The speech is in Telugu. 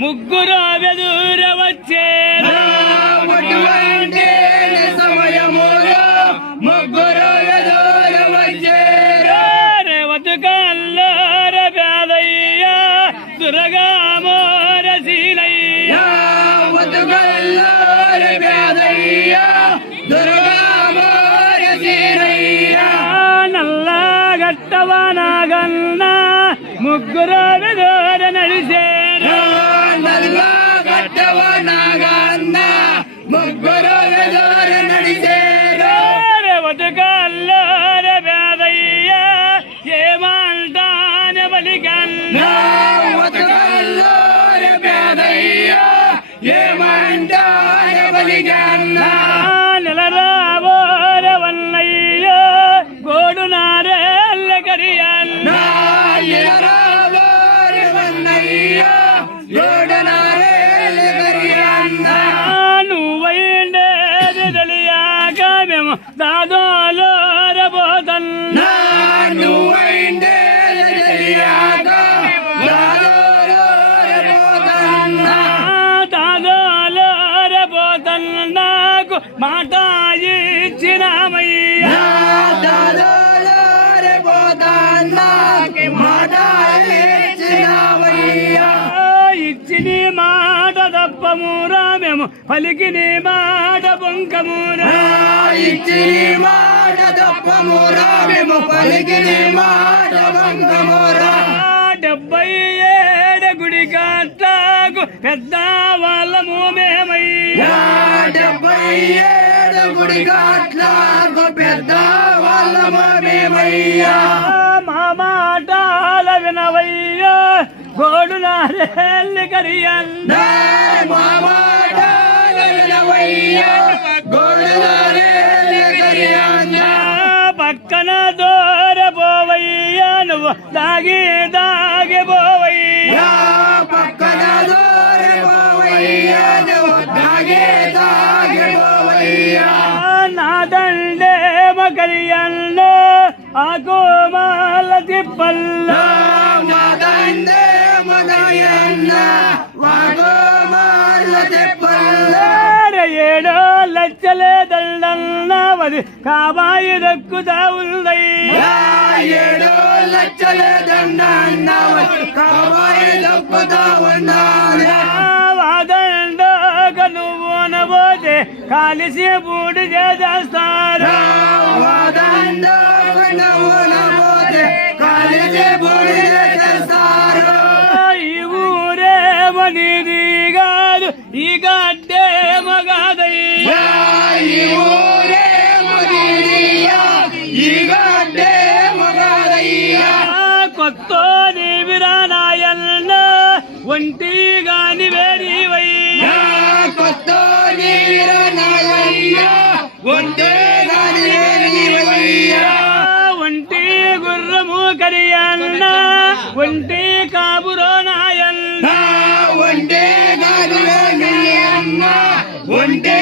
ముగ్గురు వెదుర వచ్చేరు ముగ్గురు వెదుర వచ్చేరు రేవతుకల్లో పేదయ్య దుర్గామోర సీనయ్య వతుకల్లో పేదయ్య దుర్గామోర సీనయ్య నల్లగట్టవనగన్న ముగ్గురు వెదుర నడిసేరు నల్లగట్టవనగన్న ముగ్గురు వెదుర నడిసేరు రేవతుకల్లో పేదయ్య ఏమంటాన బలికన్న వతుకల్లో పేదయ్య ఏమంటాన బలికన్న నెలరావోరవన్నయ్య గోడు నారెల్ల కరియన్న నెలరావోరవన్నయ్య గోడు నారెల్ల కరియన్న నువ్వైండేది తెలియక మేము దాదోలోరబోతన్న నువ్వైండేది తెలియక దాదోలోరబోతన్న దాదోలోరబోతన్న నాకు మాట ఇచ్చినామయ్య దాదోలోరబోతన్న మాట ఇచ్చినామయ్య ఇచ్చిని మాట తప్పమురా మేము పలికిని మాట బొంకమురా ఇచ్చిని మాట తప్పమురా మేము పలికిని మాట బొంకమురా 77 గుడి కట్టాకు పెద్ద వాళ్ళము మేమయ్యా 77 గుడి కట్టాకు పెద్ద వాళ్ళము మేమయ్యా మా మాటల వినవయ్యా గోడు నారెల్లి కరియన్న మా మాటల వినవయ్యా గోడు నారెల్లి కరియన్న పక్కన దూరపోవయ్యా నువ్వు దాగి దాగి పోవయ్యా పక్కన దూరపో నా దండే మకరియన్న ఆకు మాల తిప్పల్ల ఏడో లచ్చలే దండన్నవది కాబాయి దక్కుతా ఉందయ్యా ఏడో లక్షలే దండన్నవది కాబాయి దక్కుతా ఉన్నాయా వాదండోక నువ్వు నబోతే కాలిసి బూడి చేస్తారు వాదండోక నువ్వు నబోతే కాలిసి బూడి చేస్తారు ఈ ఊరేమో నీది కాదు ఈ గడ్డేమో కాదయ్యా ఈ ఊరేమో నీదియా ఈ గడ్డేమో కాదయ్యా కొత్త నీవిరానాయన్న ఒంటి గాని వేడివయ్యా కొత్త నీవిరానాయన్న ఒంటి గాని వేడివయ్యా ఒంటి గుర్రము కరియన్న ఒంటి కాబురో నాయన్న ఒంటే గాని వేడియన్న ఒంటే